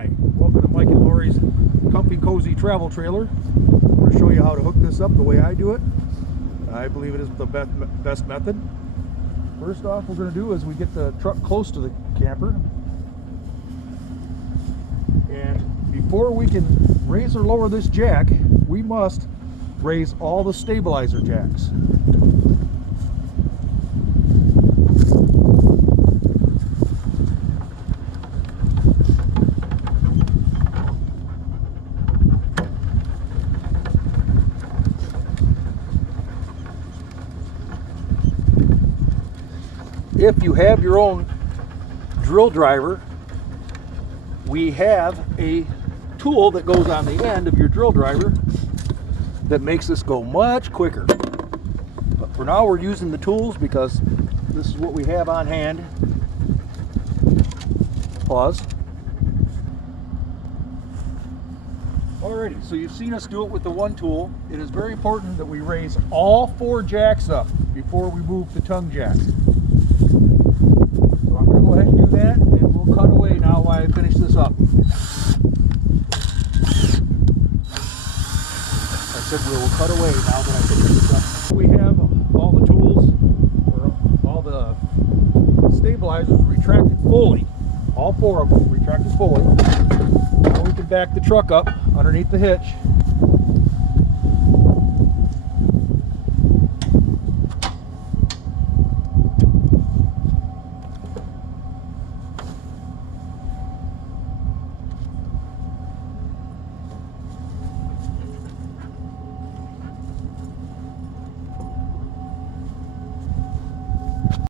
Hi, welcome to Mike and Lori's Comfy Cozy Travel Trailer. I'm going to show you how to hook this up the way I do it. I believe it is the best method. First off, what we're going to do is we get the truck close to the camper. And before we can raise or lower this jack, we must raise all the stabilizer jacks. If you have your own drill driver, we have a tool that goes on the end of your drill driver that makes this go much quicker. But for now, we're using the tools because this is what we have on hand. Pause. Alrighty, so you've seen us do it with the one tool. It is very important that we raise all 4 jacks up before we move the tongue jack. So I'm going to go ahead and do that, and we'll cut away now while I finish this up. I said we'll cut away now that I finish this up. We have all the tools, or all the stabilizers retracted fully. All 4 of them retracted fully. Now we can back the truck up underneath the hitch.